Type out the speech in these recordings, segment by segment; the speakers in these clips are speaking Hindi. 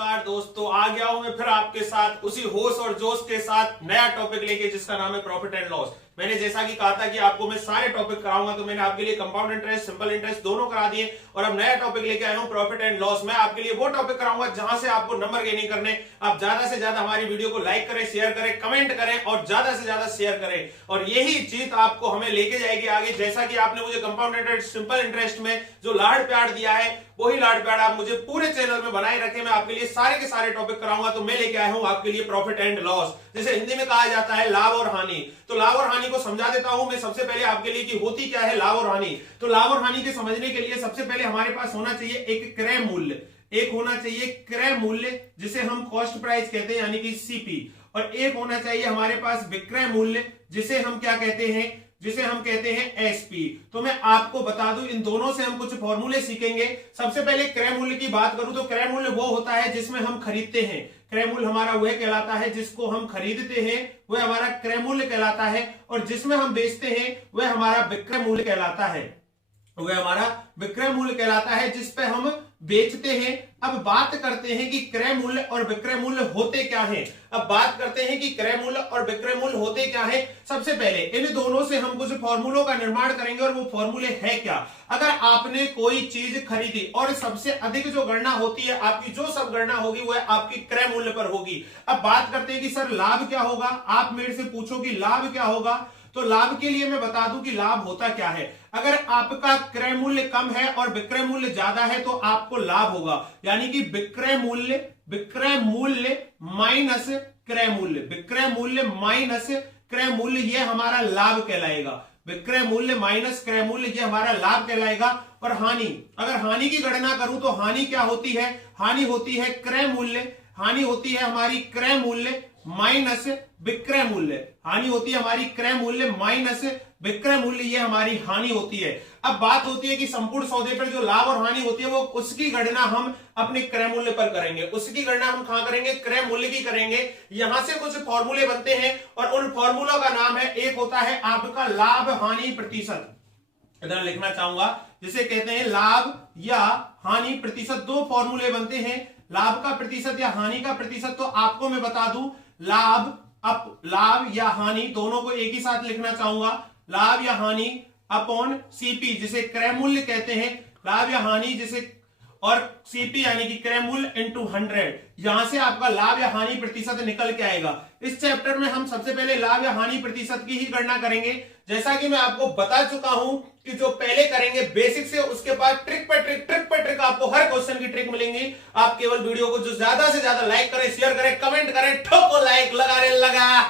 नमस्कार दोस्तों, आ गया हूं मैं फिर आपके साथ उसी होश और जोश के साथ नया टॉपिक लेके जिसका नाम है प्रॉफिट एंड लॉस। मैंने जैसा कि कहा था कि आपको मैं सारे टॉपिक कराऊंगा, तो मैंने आपके लिए कंपाउंड इंटरेस्ट, सिंपल इंटरेस्ट दोनों करा दिए और अब नया टॉपिक लेके आया हूं प्रॉफिट एंड लॉस। मैं आपके लिए वो टॉपिक कराऊंगा जहां से आपको नंबर गेनिंग करने, आप ज्यादा से ज्यादा हमारी वीडियो को लाइक करें, शेयर करें, कमेंट करें और ज्यादा से ज्यादा शेयर करें, और यही जीत आपको हमें लेके जाएगी आगे। जैसा कि आपने मुझे कंपाउंड इंटरेस्ट, सिंपल इंटरेस्ट में जो लाड़ प्यार दिया है, वही लाड़ प्यार आप मुझे पूरे चैनल में बनाए रखें। मैं आपके लिए सारे के सारे टॉपिक कराऊंगा। तो मैं लेके आया हूं आपके लिए प्रॉफिट एंड लॉस, जिसे हिंदी में कहा जाता है लाभ और हानि। तो लाभ और हानि को समझा देता हूं मैं सबसे पहले आपके लिए कि होती क्या है लाभ और हानि। तो लाभ और हानि के समझने के लिए सबसे पहले हमारे पास होना चाहिए एक क्रय मूल्य, एक होना चाहिए क्रय मूल्य जिसे हम कॉस्ट प्राइस कहते हैं यानी कि सीपी, और एक होना चाहिए हमारे पास विक्रय मूल्य जिसे हम क्या कहते हैं, जिसे हम कहते हैं एसपी। तो मैं आपको बता दूं, इन दोनों से हम कुछ फॉर्मूले सीखेंगे। सबसे पहले क्रय मूल्य की बात करूं तो क्रय मूल्य वो होता है जिसमें हम खरीदते हैं। क्रय मूल्य हमारा वह कहलाता है जिसको हम खरीदते हैं, वह हमारा क्रय मूल्य कहलाता है, और जिसमें हम बेचते हैं वह हमारा विक्रय मूल्य कहलाता है, वह हमारा विक्रय मूल्य कहलाता है जिस पे हम बेचते हैं। अब बात करते हैं कि क्रय मूल्य और विक्रय मूल्य होते क्या हैं। अब बात करते हैं कि क्रय मूल्य और विक्रय मूल्य होते क्या हैं। सबसे पहले इन दोनों से हम कुछ फॉर्मूलों का निर्माण करेंगे, और वो फॉर्मूले है क्या। अगर आपने कोई चीज खरीदी और सबसे अधिक जो गणना होती है, आपकी जो सब गणना होगी वह आपकी क्रय मूल्य पर होगी। अब बात करते हैं कि सर लाभ क्या होगा। आप मेरे से पूछो कि लाभ क्या होगा, तो लाभ के लिए मैं बता दूं कि लाभ होता क्या है। अगर आपका क्रय मूल्य कम है और विक्रय मूल्य ज्यादा है तो आपको लाभ होगा, यानी कि विक्रय मूल्य माइनस क्रय मूल्य, विक्रय मूल्य माइनस क्रय मूल्य, ये हमारा लाभ कहलाएगा। विक्रय मूल्य माइनस क्रय मूल्य, ये हमारा लाभ कहलाएगा। और हानि, अगर हानि की गणना करूं तो हानि क्या होती है, हानि होती है क्रय मूल्य, हानि होती है हमारी क्रय मूल्य माइनस विक्रय मूल्य, हानि होती है हमारी क्रय मूल्य माइनस विक्रय मूल्य, ये हमारी हानि होती है। अब बात होती है कि संपूर्ण सौदे पर जो लाभ और हानि होती है वो उसकी गणना हम अपने क्रय मूल्य पर करेंगे। उसकी गणना हम कहां करेंगे, क्रय मूल्य की करेंगे। यहां से कुछ फॉर्मूले बनते हैं और उन फॉर्मूलों का नाम है, एक होता है आपका लाभ हानि प्रतिशत, इधर लिखना चाहूंगा, जिसे कहते हैं लाभ या हानि प्रतिशत। दो फॉर्मूले बनते हैं, लाभ का प्रतिशत या हानि का प्रतिशत। तो आपको मैं बता दूं, लाभ या हानि दोनों को एक ही साथ लिखना चाहूंगा, लाभ या हानि अपॉन सीपी, जिसे क्रय मूल्य कहते हैं, लाभ या हानि जिसे, और सीपी यानी कि क्रय मूल्य इंटू 100। यहां से आपका लाभ या हानि प्रतिशत निकल के आएगा। इस चैप्टर में हम सबसे पहले लाभ या हानि प्रतिशत की ही गणना करेंगे। जैसा कि मैं आपको बता चुका हूं कि जो पहले करेंगे बेसिक से, उसके बाद ट्रिक पर ट्रिक आपको हर क्वेश्चन की ट्रिक मिलेंगी। आप केवल वीडियो को जो ज्यादा से ज्यादा लाइक करें, शेयर करें, कमेंट करें, ठोको लाइक लगा।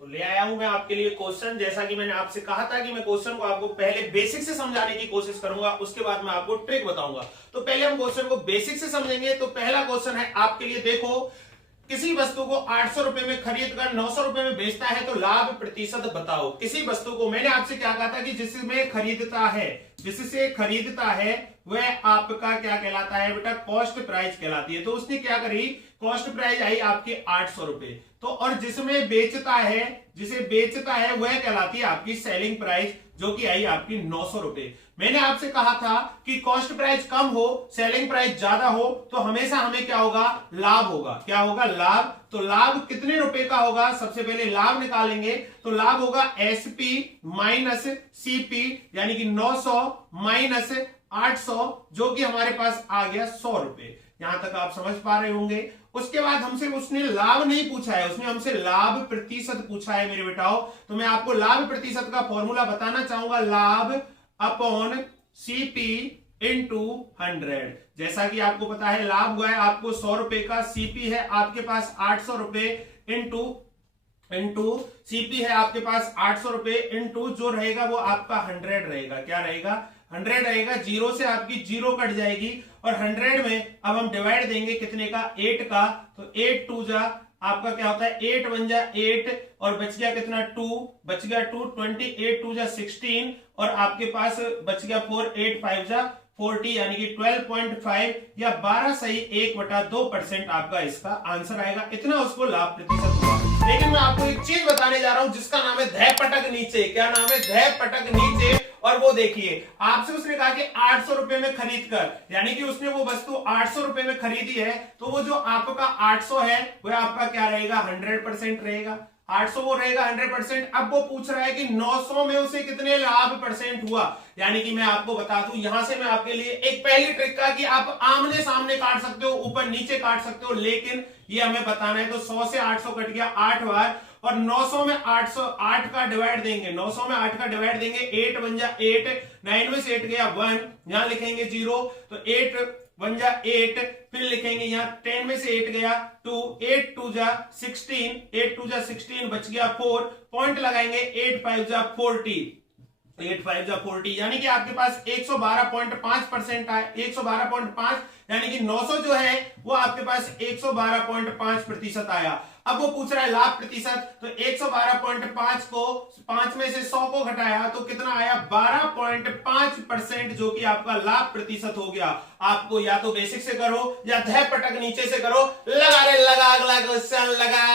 तो ले आया हूं मैं आपके लिए क्वेश्चन। जैसा कि मैंने आपसे कहा था कि मैं क्वेश्चन को आपको पहले बेसिक से समझाने की कोशिश करूंगा, उसके बाद मैं आपको ट्रिक बताऊंगा। तो पहले हम क्वेश्चन को बेसिक से समझेंगे। तो पहला क्वेश्चन है आपके लिए, देखो, किसी वस्तु को 800 रुपए में खरीद कर 900 रुपए में बेचता है तो लाभ प्रतिशत बताओ। किसी वस्तु को, मैंने आपसे क्या कहा था कि जिससे खरीदता है वह आपका क्या कहलाता है बेटा, कॉस्ट प्राइस कहलाती है। तो उसने क्या करी, कॉस्ट प्राइस आई आपके 800 रुपए। तो और जिसे बेचता है वह कहलाती है आपकी सेलिंग प्राइस, जो कि आई आपकी 900 रुपए। मैंने आपसे कहा था कि कॉस्ट प्राइस कम हो, सेलिंग प्राइस ज्यादा हो, तो हमेशा हमें क्या होगा, लाभ होगा। क्या होगा, लाभ। तो लाभ कितने रुपए का होगा, सबसे पहले लाभ निकालेंगे। तो लाभ होगा एसपी माइनस सीपी, यानी कि 900 माइनस 800, जो कि हमारे पास आ गया 100 रुपए। यहां तक आप समझ पा रहे होंगे। उसके बाद हमसे उसने लाभ नहीं पूछा है, उसने हमसे लाभ प्रतिशत पूछा है मेरे बेटाओ। तो मैं आपको लाभ प्रतिशत का फॉर्मूला बताना चाहूंगा, लाभ अपॉन सीपी इंटू 100। जैसा कि आपको पता है लाभ हुआ है आपको 100 रुपए का, सीपी है आपके पास 800 रुपए, इंटू सीपी है आपके पास 800 रुपए, इंटू जो रहेगा वो आपका 100 रहेगा। क्या रहेगा, 100 रहेगा। जीरो से आपकी जीरो कट जाएगी, और 100 में अब हम डिवाइड देंगे कितने का, 8 का। तो 8 2 जा आपका क्या होता है, 8 1 जा 8, और बच गया कितना, 2 बच गया 2, 28 2 जा 16, और आपके पास बच गया 4 8 5 जा 40, यानी कि 12.5 या 12 सही 1/2% आपका इसका आंसर आएगा। इतना उसको लाभ प्रतिशत हुआ। लेकिन मैं आपको एक चीज बताने जा रहा हूं जिसका नाम है धय पटक नीचे। क्या नाम है, धय पटक नीचे। और वो देखिए आपसे उसने कहा कि 800 रुपए में खरीद कर, यानी कि उसने वो वस्तु 800 रुपए में खरीदी है, तो वो जो आपका 800 है वो आपका क्या रहेगा, 100% रहेगा। 800 वो रहेगा 100%। अब वो पूछ रहा है कि 900 में उसे कितने लाभ परसेंट हुआ, यानी कि मैं आपको बता दूं, यहां से मैं आपके लिए एक पहली ट्रिक का कि आप आमने सामने काट सकते हो, ऊपर नीचे काट सकते हो, लेकिन ये हमें बताना है। तो 100 से 800 कट गया 8 बार, और 900 में 8 का डिवाइड देंगे, 900 में 8 का डिवाइड देंगे, 8 1 जा 8, 9 में से 8 गया 1, यहां लिखेंगे 0, तो 8 1 जा 8, फिर लिखेंगे यहां 10 में से 8 गया 2, 8 2 जा 16, 8 2 जा 16, बच गया 4, पॉइंट लगाएंगे, 8 5 जा 40, 8 5 जा 40, यानी कि आपके पास 112.5% आए, 112.5, यानी कि 900 जो है वो आपके पास 112.5% आया। अब वो पूछ रहा है लाभ प्रतिशत, तो 112.5 को 5 में से 100 को घटाया तो कितना आया, 12.5%, जो कि आपका लाभ प्रतिशत हो गया। आपको या तो बेसिक से करो या धय पटक नीचे से करो। लगा रे लगा, अगला क्वेश्चन लगा,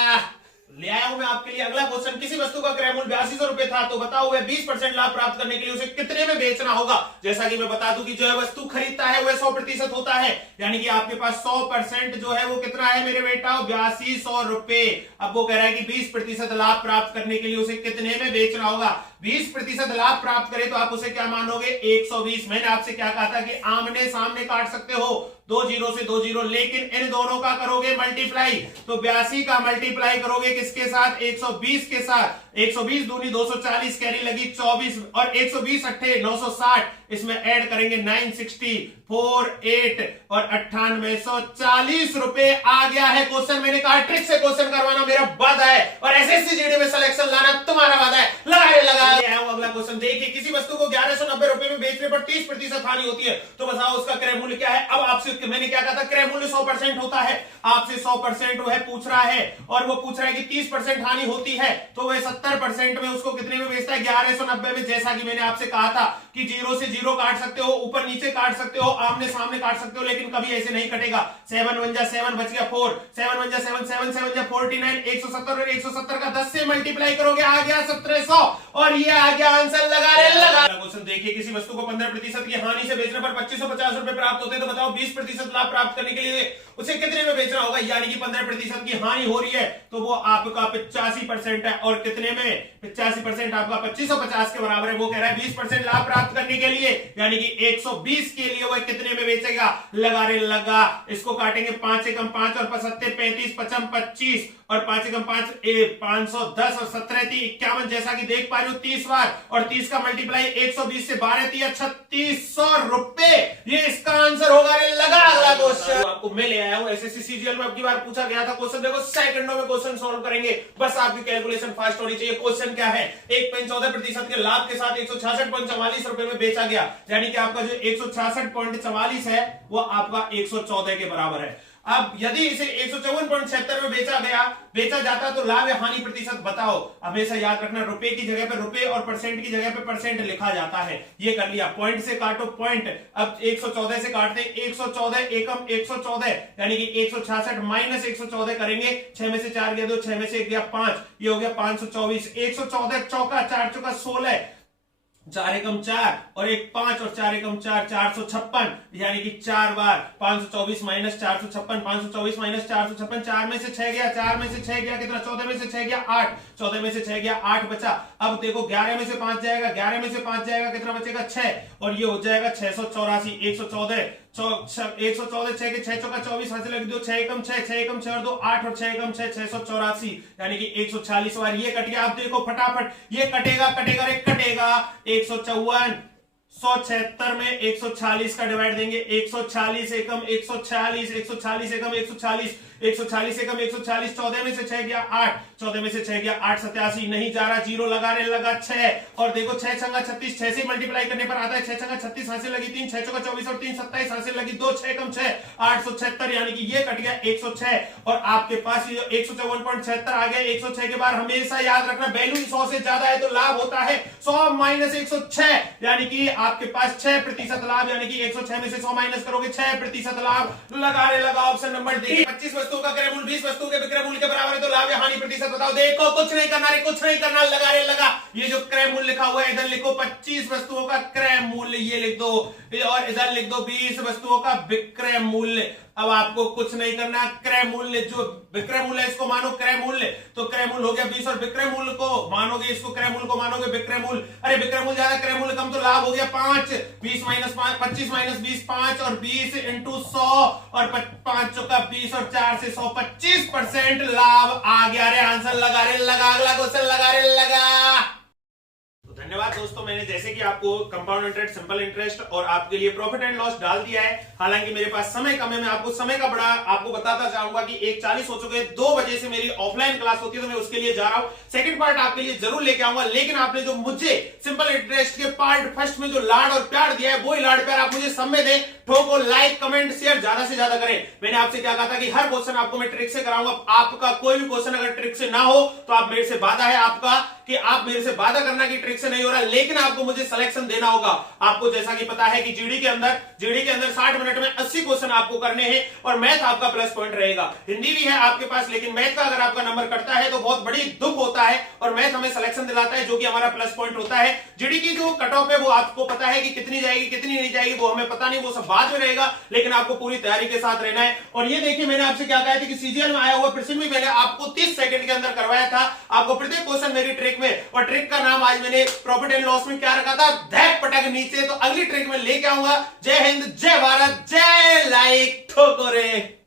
ले आया हूं मैं आपके लिए अगला क्वेश्चन। किसी वस्तु का क्रय मूल्य 8200 रुपए था, तो बताओ वह 20% लाभ प्राप्त करने के लिए उसे कितने में बेचना होगा। जैसा कि मैं बता दूं कि जो है वस्तु खरीदता है वह 100% होता है, यानी कि आपके पास 100% जो है वो कितना है मेरे बेटा, 8200 रुपए। अब वो कह रहा है कि 20% लाभ प्राप्त करने के लिए उसे कितने में बेचना होगा। 20% लाभ प्राप्त करे तो आप उसे क्या मानोगे, 120। मैंने आपसे क्या कहा था कि आमने सामने काट सकते हो, 2 जीरो से 2 जीरो, लेकिन इन दोनों का करोगे मल्टीप्लाई, तो 82 का मल्टीप्लाई करोगे किसके साथ, 120 के साथ। 120 दूनी 240, कैरी लगी 24, और 120 अट्ठे 960, इसमें ऐड करेंगे 960, 4 8 और 9840 रुपए आ गया है। क्वेश्चन मैंने कहा ट्रिक से क्वेश्चन करवाना मेरा वादा है, और एसएससी जीडी में सिलेक्शन लाना तुम्हारा वादा है। लगा अगला क्वेश्चन देखिए, किसी वस्तु को 1190 रुपए में बेचने पर 30% हानि होती है, तो बताओ उसका क्रय मूल्य क्या है। अब आपसे मैंने क्या कहा था, क्रय मूल्य 100% होता है, आपसे 100% वो है पूछ रहा है, और वो पूछ रहा है कि 30% हानि होती है, तो वह 70% में उसको कितने में बेचता है, 1190 में। जैसा कि मैंने आपसे कहा था कि 0 से 0 काट सकते हो, ऊपर नीचे काट सकते हो, आमने सामने काट सकते हो, लेकिन कभी ऐसे नहीं कटेगा। 7 1 जा 7, बच गया 4, 7 1 जा 7, 7 7 जा 49, 170 और 170 का 10 से मल्टीप्लाई करोगे, आ गया 1700, और ये आ गया आंसर। लगा क्वेश्चन देखिए, किसी वस्तु को 15% की हानि से बेचने पर 2550 रुपए प्राप्त होते हैं, तो बताओ 20% लाभ प्राप्त करने के लिए उसे कितने में बेचना होगा। यानी कि 15% की हानि हो रही है, तो वो आपका 85% है, और कितने में, 85% आपका 2550 के बराबर है। वो कह रहा है 20% लाभ प्राप्त करने के लिए, यानी कि 120 के लिए वह कितने में बेचेगा। लगा रे लगा, इसको काटेंगे 5 एकम 5 और 5 35 55 25, और 5 एकम 5 510 और 17 51, जैसा कि देख पा रहे हो 30 बार, और 30 का मल्टीप्लाई 120 से 12 3600 रुपए, ये इसका आंसर होगा। रे लगा अगला क्वेश्चन आपको मैं ले आया हूं, एसएससी सीजीएल में अब की बार पूछा गया था क्वेश्चन। देखो सेकंडों में क्वेश्चन सॉल्व करेंगे, बस आपकी कैलकुलेशन फास्ट होनी चाहिए। क्वेश्चन क्या है, एक पेन 14% के लाभ के साथ 166.44 रुपए में बेचा गया, यानी कि आपका जो 166.44 है वो आपका 114 के बराबर है। अब यदि इसे 154.76 में बेचा जाता तो लाभ या हानि प्रतिशत बताओ। हमेशा याद रखना, रुपए की जगह पे रुपए और परसेंट की जगह पे परसेंट लिखा जाता है। ये कर लिया, पॉइंट से काटो पॉइंट। अब 114 से काटते हैं, 114 एकम 114, यानी कि 166 माइनस 114 करेंगे, 6 में से 4 गया 2, 6 में से 1 गया 5, ये हो गया 524। 114 चौका 4 चौका 16, 4 एकम 4 और 1 5 और 4 एकम 4, 456, यानी कि 4 बार 524 माइनस 456, 524 माइनस 456, 4 में से 6 गया, 4 में से 6 गया कितना, 14 में से 6 गया 8, 14 में से 6 गया 8 बचा। अब देखो 11 में से 5 जाएगा, 11 में से 5 जाएगा, कितना बचेगा 6, और ये हो जाएगा 684। 114 114 6 के 6 चौका 24, हाथ से लग दो, 6 एकम 6, 6 एकम 6 और 2 8 और 6 एकम 6, 684, यानी कि 146 बार ये कट गया। आप देखो फटाफट ये कटेगा रे कटेगा। 154 176 में 146 का डिवाइड देंगे, 146 एकम 146, 146 एकम 146, 146 एकम 146, 14 में से 6 गया 8, 14 में से 6 गया 8, 87 नहीं जा रहा, जीरो लगा 6, और देखो 6 छंगा 36, 6 से मल्टीप्लाई करने पर आता है 6 छंगा 36, हाथ से लगी 3, 6 चौका 24 और 3 27, हाथ से लगी 2, 6 कम 6 876, यानी कि ये कट गया 106, और आपके पास ये 154.76 आ गया। 106 के बाद हमेशा याद रखना वैल्यू 100 से ज्यादा है तो लाभ होता है 100 माइनस 106, यानी कि आपके पास 6% लाभ, यानी कि 106 में से 100 माइनस करोगे 6% लाभ। लगा रे लगा ऑप्शन नंबर डी। 25 वस्तुओं का क्रय मूल्य 20 वस्तुओं के विक्रय मूल्य के बराबर है, तो लाभ या हानि प्रतिशत बताओ। देखो कुछ नहीं करना रे, कुछ नहीं करना, लगा रे लगा। ये जो क्रय मूल्य लिखा हुआ है इधर लिखो 25 वस्तुओं का क्रय मूल्य, ये लिख दो, और इधर लिख दो 20 वस्तुओं का विक्रय मूल्य। अब आपको कुछ नहीं करना, क्रय मूल्य जो विक्रय मूल्य है इसको मानो क्रय मूल्य, तो क्रय मूल्य हो गया 20 और विक्रय मूल्य को मानोगे, इसको क्रय मूल्य को मानोगे विक्रय मूल्य। अरे विक्रय मूल्य ज्यादा क्रय मूल्य कम, तो लाभ हो गया 5। 20 माइनस 5, 25 माइनस 20 5, और 20 इंटू 100, और 5 चौका 20 और 4 से 100, 25% लाभ आ गया रे। आंसर लगा रे लगा, अगला क्वेश्चन लगा रे लगा। धन्यवाद दोस्तों, मैंने जैसे कि आपको कंपाउंड इंटरेस्ट, सिंपल इंटरेस्ट और आपके लिए प्रॉफिट एंड लॉस डाल दिया है। हालांकि मेरे पास समय कम है, मैं आपको समय का बड़ा आपको बताता चाहूंगा कि 1:40 हो चुके हैं, 2 बजे से मेरी ऑफलाइन क्लास होती है, तो मैं उसके लिए जा रहा हूं। सेकंड पार्ट आपके लिए जरूर लेके आऊंगा, लेकिन आपने जो मुझे सिंपल इंटरेस्ट के पार्ट फर्स्ट में जो लाड और प्यार दिया है, वही लाड प्यार आप मुझे सब में दें। ठोको लाइक कमेंट शेयर ज्यादा से ज्यादा करें। मैंने आपसे क्या कहा था कि हर क्वेश्चन आपको मैं ट्रिक से कराऊंगा। आपका कोई भी क्वेश्चन अगर ट्रिक से ना हो तो आप मेरे से वादा है आपका कि आप मेरे से वादा करना कि ट्रिक से नहीं हो रहा, लेकिन आपको मुझे सिलेक्शन देना होगा। आपको जैसा कि पता है कि जीडी के अंदर 60 मिनट में 80 क्वेश्चन आपको करने हैं, और मैथ आपका प्लस पॉइंट रहेगा। हिंदी भी है आपके पास, लेकिन मैथ का अगर आपका नंबर कटता है तो बहुत बड़ी दुख होता है, और मैथ हमें सिलेक्शन दिलाता है, जो कि हमारा प्लस पॉइंट होता है। जीडी की जो कट ऑफ है वो आपको पता है कि कितनी जाएगी कितनी नहीं जाएगी, वो हमें पता नहीं, वो सब बाद में रहेगा, लेकिन आपको पूरी तैयारी के साथ रहना है। और ये देखिए मैंने आपसे क्या कहा था कि सीजीएल में आया हुआ प्रश्न भी मैंने आपको 30 सेकंड के अंदर करवाया था। आपको प्रत्येक क्वेश्चन मेरी ट्रिक में, और ट्रिक का नाम आज मैंने प्रॉफिट एंड लॉस में क्या रखा था, धैक पटक नीचे। तो अगली ट्रिक में लेके आऊंगा। जय हिंद, जय भारत, जय लाइक ठोको रे।